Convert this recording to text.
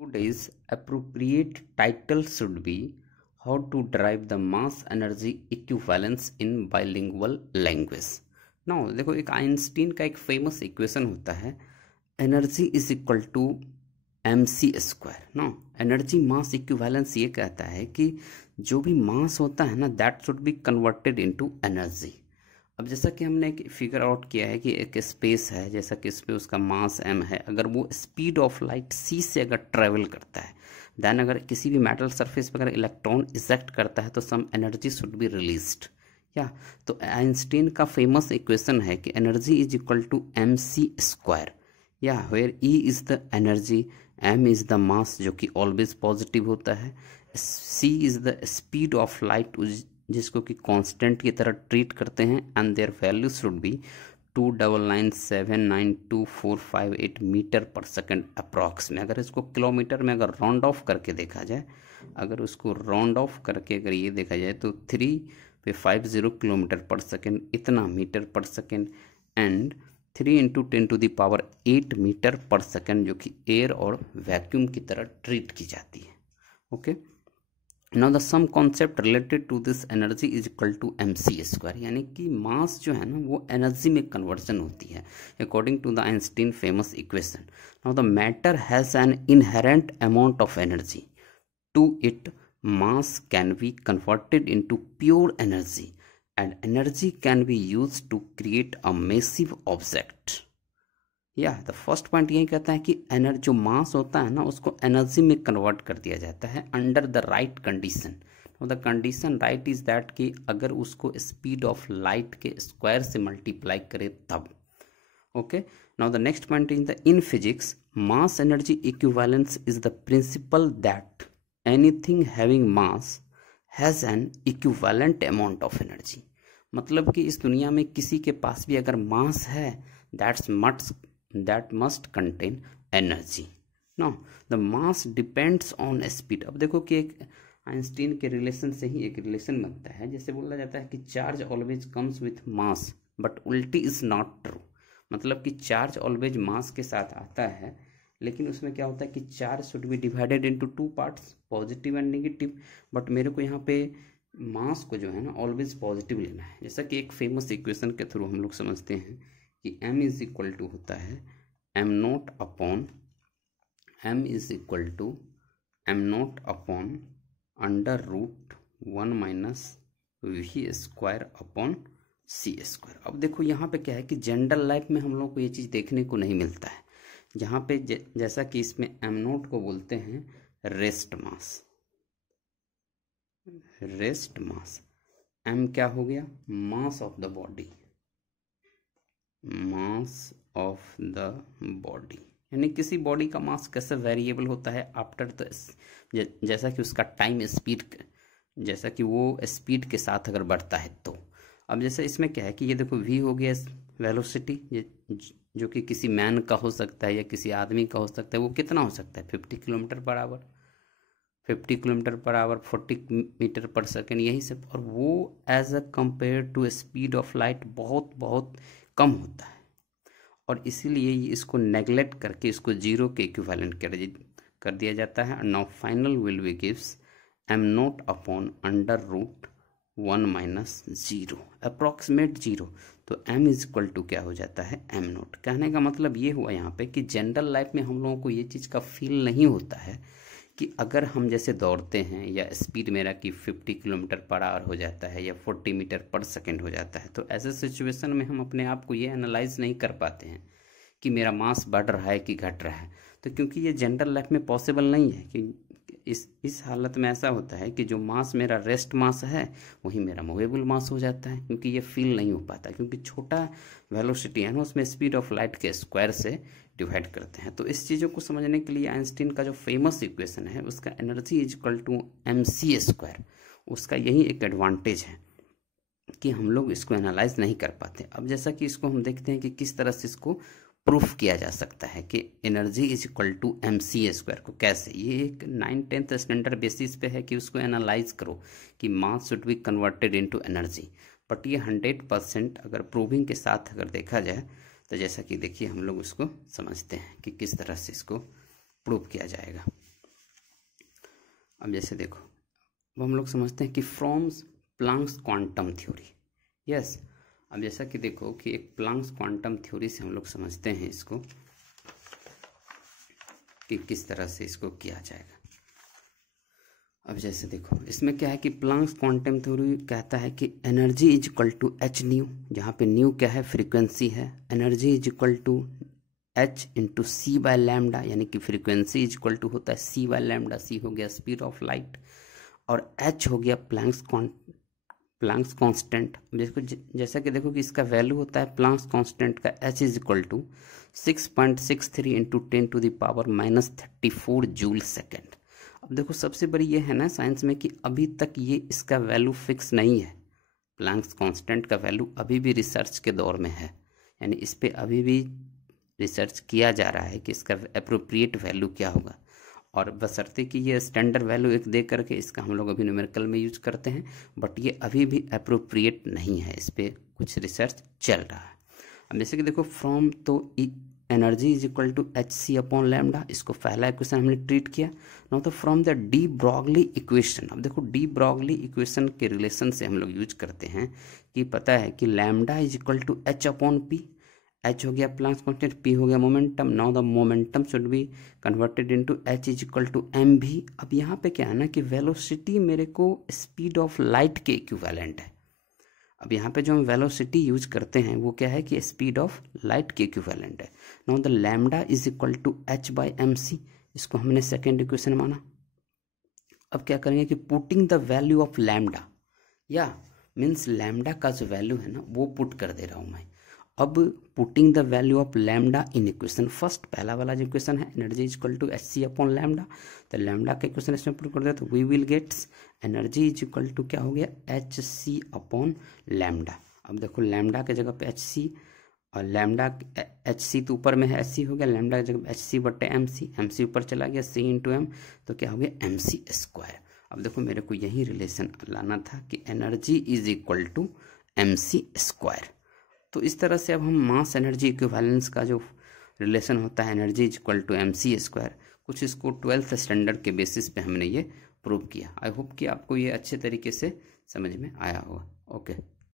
Today's appropriate title should be How to Derive the Mass Energy Equivalence in Bilingual Language. Now देखो एक Einstein का एक famous equation होता है energy is equal to M C square. No energy mass equivalence ये कहता है कि जो भी मास होता है ना that should be converted into energy. अब जैसा कि हमने एक फिगर आउट किया है कि एक स्पेस है जैसा कि इस पर उसका मास m है, अगर वो स्पीड ऑफ लाइट c से अगर ट्रेवल करता है देन अगर किसी भी मेटल सरफेस पर अगर इलेक्ट्रॉन इजेक्ट करता है तो some energy should be released. या तो आइंस्टीन का फेमस इक्वेशन है कि energy is equal to M C square. या where E is the energy, m is the mass जो कि ऑलवेज पॉजिटिव होता है, c is the speed of light जिसको कि कांस्टेंट की तरह ट्रीट करते हैं and their value should be 299792458 metre per second approx में. अगर इसको किलोमीटर में अगर राउंड ऑफ करके देखा जाए, अगर उसको राउंड ऑफ करके अगर ये देखा जाए तो 350 किलोमीटर पर सेकेंड इतना metre per second and 3 × 10⁸ metre per second जो कि एयर और वैक्यूम की तरह ट्रीट की जाती है. Okay, now the some concept related to this energy is equal to M C square. यानी कि मास जो है ना वो एनर्जी में कन्वर्जन होती है according to the Einstein famous equation. Now the matter has an inherent amount of energy. To it mass can be converted into pure energy and energy can be used to create a massive object. या the first point यही कहता है कि energy जो मास होता है ना उसको एनर्जी में कन्वर्ट कर दिया जाता है under the right condition. The condition right is that कि अगर उसको स्पीड ऑफ लाइट के स्क्वायर से मल्टीप्लाई करे तब. Okay, now the next point is the in physics mass energy equivalence is the principal that anything having mass has an equivalent amount of energy. मतलब कि इस दुनिया में किसी के पास भी अगर मास है that must contain energy. Now the mass depends on speed. अब देखो कि एक आइंस्टीन के रिलेशन से ही एक रिलेशन बनता है. जैसे बोला जाता है कि charge always comes with mass but उल्टी इज नॉट ट्रू. मतलब कि चार्ज ऑलवेज मास के साथ आता है लेकिन उसमें क्या होता है कि charge should be divided into 2 parts, positive and negative. But मेरे को यहाँ पे मास को जो है ना ऑलवेज पॉजिटिव लेना है. जैसा कि एक फेमस इक्वेशन के थ्रू हम लोग समझते हैं कि m इज इक्वल टू होता है m naught upon under root 1 minus v square upon c square. अब देखो यहाँ पे क्या है कि जनरल लाइफ में हम लोग को ये चीज़ देखने को नहीं मिलता है. जहाँ पे जैसा कि इसमें m नॉट को बोलते हैं रेस्ट मास, m क्या हो गया मास ऑफ द बॉडी, यानी किसी बॉडी का मास कैसे वेरिएबल होता है आफ्टर द जैसा कि उसका टाइम स्पीड, जैसा कि वो स्पीड के साथ अगर बढ़ता है तो. अब जैसे इसमें क्या है कि ये देखो v हो गया वेलोसिटी जो कि किसी मैन का हो सकता है या किसी आदमी का हो सकता है. वो कितना हो सकता है 50 kilometre per hour, 40 metre per second, यही सब. और वो as a compare to speed of light बहुत कम होता है और इसीलिए इसको नेगलेक्ट करके इसको जीरो के इक्विवेलेंट कर दिया जाता है. Now final will be gives m naught upon under root 1 minus 0 approximate 0. तो m इज इक्वल टू क्या हो जाता है m नॉट. कहने का मतलब ये हुआ यहाँ पे कि जनरल लाइफ में हम लोगों को ये चीज़ का फील नहीं होता है कि अगर हम जैसे दौड़ते हैं या स्पीड मेरा कि 50 किलोमीटर पर आवर हो जाता है या 40 मीटर पर सेकेंड हो जाता है तो ऐसे सिचुएशन में हम अपने आप को ये एनालाइज नहीं कर पाते हैं कि मेरा मास बढ़ रहा है कि घट रहा है. तो क्योंकि ये जनरल लाइफ में पॉसिबल नहीं है कि इस हालत में ऐसा होता है कि जो मास मेरा रेस्ट मास है वही मेरा मूवेबल मास हो जाता है क्योंकि ये फील नहीं हो पाता क्योंकि छोटा वेलोसिटी है ना उसमें स्पीड ऑफ लाइट के स्क्वायर से डिवाइड करते हैं. तो इस चीज़ों को समझने के लिए आइंस्टीन का जो फेमस इक्वेशन है उसका energy is equal to M C square, उसका यही एक एडवांटेज है कि हम लोग इसको एनालाइज नहीं कर पाते. अब जैसा कि इसको हम देखते हैं कि किस तरह से इसको प्रूफ किया जा सकता है कि energy is equal to M C square को कैसे. ये एक 9th-10th स्टैंडर्ड बेसिस पे है कि उसको एनालाइज करो कि mass should be converted into energy. But ये 100% अगर प्रूविंग के साथ अगर देखा जाए तो जैसा कि देखिए हम लोग उसको समझते हैं कि किस तरह से इसको प्रूव किया जाएगा. अब जैसे देखो, अब हम लोग समझते हैं कि firms Planck's quantum theory. Yes, अब जैसा कि देखो कि एक प्लांक्स क्वांटम थ्योरी से हम लोग समझते हैं इसको कि किस तरह से इसको किया जाएगा। अब जैसे देखो, इसमें क्या है कि प्लांक्स क्वांटम थ्योरी कहता है कि energy is equal to H nu, जहाँ पे न्यू क्या है, फ्रीक्वेंसी है। Energy is equal to H into C by lambda, यानी कि फ्रीक्वेंसी इज इक्वल टू होता है सी बाय लैम्डा। सी हो गया स्पीड ऑफ लाइट और एच हो गया प्लांक्स कांस्टेंट। जैसा कि देखो कि इसका वैल्यू होता है प्लांक्स कांस्टेंट का, H is equal to 6.63 into 10⁻34 joule second. अब देखो सबसे बड़ी ये है ना साइंस में कि अभी तक ये इसका वैल्यू फिक्स नहीं है। प्लांक्स कांस्टेंट का वैल्यू अभी भी रिसर्च के दौर में है, यानी इस पे अभी भी रिसर्च किया जा रहा है कि इसका एप्रोप्रिएट वैल्यू क्या होगा। और बशर्ते कि ये स्टैंडर्ड वैल्यू एक दे करके इसका हम लोग अभी न्यूमेरिकल में यूज करते हैं, बट ये अभी भी एप्रोप्रिएट नहीं है, इस पर कुछ रिसर्च चल रहा है। अब जैसे कि देखो फ्रॉम, तो energy is equal to H C upon lambda, इसको पहला इक्वेशन हमने ट्रीट किया। नाउ तो फ्रॉम द डी ब्रॉगली इक्वेशन, अब देखो डी ब्रॉगली इक्वेशन के रिलेशन से हम लोग यूज करते हैं कि पता है कि lambda is equal to H upon P. H हो गया प्लांक्स कांस्टेंट, पी हो गया momentum. Now the momentum should be converted into H is equal to M भी। अब यहाँ पे क्या है ना कि वेलोसिटी मेरे को स्पीड ऑफ लाइट के इक्विवेलेंट है। अब यहाँ पे जो हम वेलोसिटी यूज करते हैं वो क्या है कि स्पीड ऑफ लाइट के इक्विवेलेंट है। Now the lambda is equal to H by M C, इसको हमने सेकेंड इक्वेशन माना। अब क्या करेंगे कि putting the value of lambda, या मीन्स लैम्डा का जो वैल्यू है ना वो पुट कर दे रहा हूँ मैं। अब putting the value of lambda in equation first, पहला वाला जो इक्वेशन है energy is equal to H C upon lambda, तो लैम्डा का इक्वेशन इसमें पुट कर दिया तो we will gets energy is equal to क्या हो गया, एच सी अपॉन लैम्डा। अब देखो लैम्डा के जगह पे एच सी, और लैम्डा एच सी तो ऊपर में है, एच सी हो गया, लैम्डा की जगह एच सी बटे एम सी ऊपर चला गया, सी इंटू एम, तो क्या हो गया एम सी स्क्वायर। अब देखो मेरे को यही रिलेशन लाना था कि energy is equal to M C square. तो इस तरह से अब हम मास एनर्जी इक्विवेलेंस का जो रिलेशन होता है energy is equal to M C square, कुछ इसको 12th स्टैंडर्ड के बेसिस पे हमने ये प्रूव किया। आई होप कि आपको ये अच्छे तरीके से समझ में आया होगा। ओके।